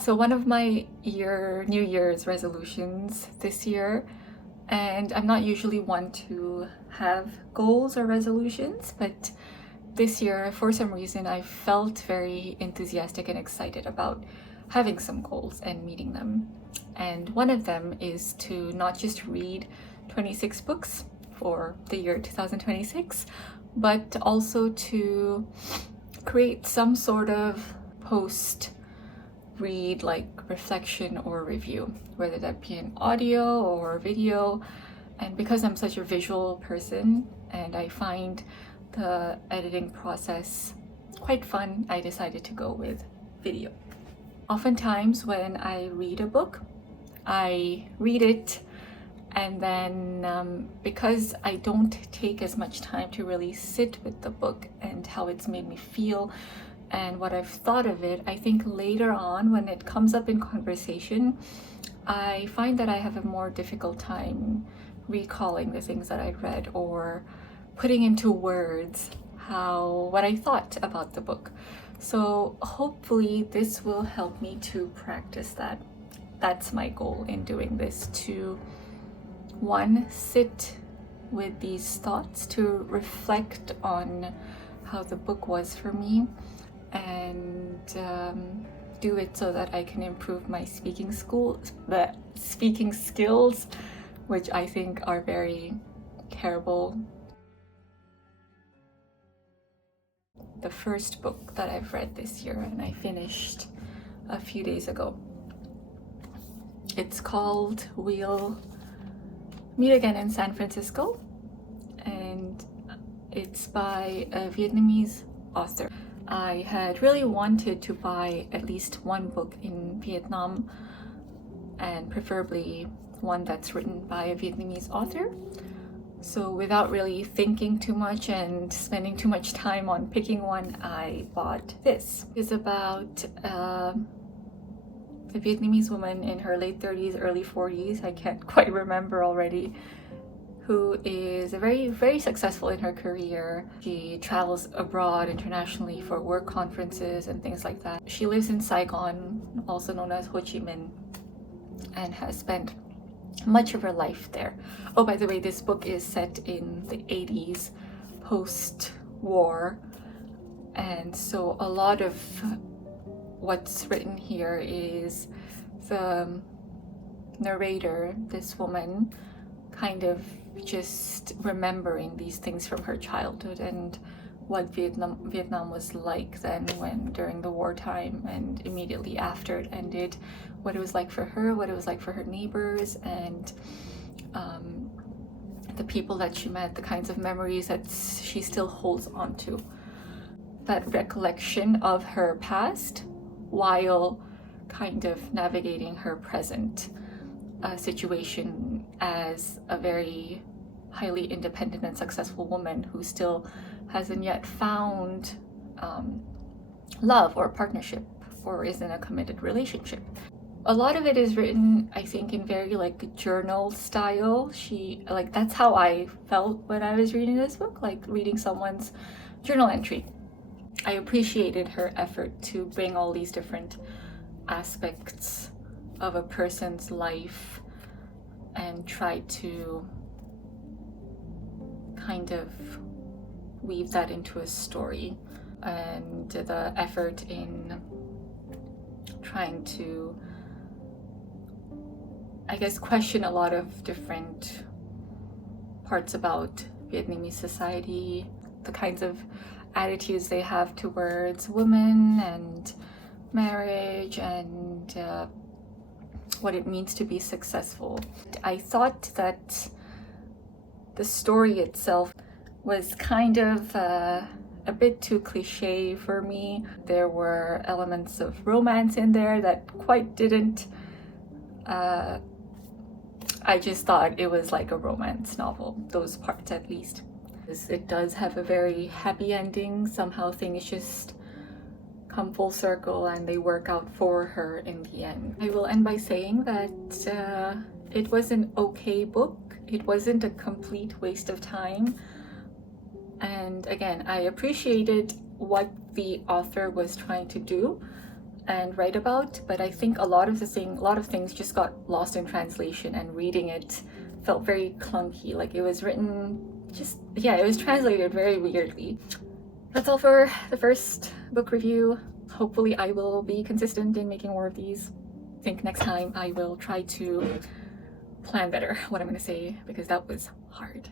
So one of my New Year's resolutions this year, and I'm not usually one to have goals or resolutions, but this year, for some reason, I felt very enthusiastic and excited about having some goals and meeting them. And one of them is to not just read 26 books for the year 2026, but also to create some sort of post read like reflection or review, whether that be an audio or video. And because I'm such a visual person and I find the editing process quite fun, I decided to go with video. Oftentimes when I read a book, I read it and then because I don't take as much time to really sit with the book and how it's made me feel and what I've thought of it, I think later on when it comes up in conversation, I find that I have a more difficult time recalling the things that I read or putting into words what I thought about the book. So hopefully this will help me to practice that. That's my goal in doing this, to one, sit with these thoughts, to reflect on how the book was for me, and do it so that I can improve my speaking skills, which I think are very terrible. The first book that I've read this year and I finished a few days ago. It's called We'll Meet Again in San Francisco, and it's by a Vietnamese author. I had really wanted to buy at least one book in Vietnam, and preferably one that's written by a Vietnamese author. So without really thinking too much and spending too much time on picking one, I bought this. It's about a Vietnamese woman in her late 30s, early 40s, I can't quite remember already, who is very successful in her career. She travels abroad internationally for work conferences and things like that. She lives in Saigon, also known as Ho Chi Minh, and has spent much of her life there. Oh, by the way, this book is set in the 80s, post-war, and so a lot of what's written here is the narrator, this woman, kind of just remembering these things from her childhood and what Vietnam was like then, when during the wartime and immediately after it ended, what it was like for her, what it was like for her neighbors, and the people that she met, the kinds of memories that she still holds on to. That recollection of her past while kind of navigating her present situation as a very highly independent and successful woman who still hasn't yet found love or partnership or is in a committed relationship. A lot of it is written, I think, in very like journal style. That's how I felt when I was reading this book, like reading someone's journal entry. I appreciated her effort to bring all these different aspects of a person's life and try to kind of weave that into a story, and the effort in trying to, I guess, question a lot of different parts about Vietnamese society, the kinds of attitudes they have towards women and marriage and what it means to be successful. I thought that the story itself was kind of a bit too cliche for me. There were elements of romance in there that quite didn't. I just thought it was like a romance novel, those parts at least. It does have a very happy ending. Somehow things just come full circle and they work out for her in the end. I will end by saying that it was an okay book. It wasn't a complete waste of time. And again, I appreciated what the author was trying to do. and write about, but I think a lot of things just got lost in translation, and reading it felt very clunky. Like it was written it was translated very weirdly. That's all for the first book review. Hopefully I will be consistent in making more of these. I think next time I will try to plan better what I'm going to say, because that was hard.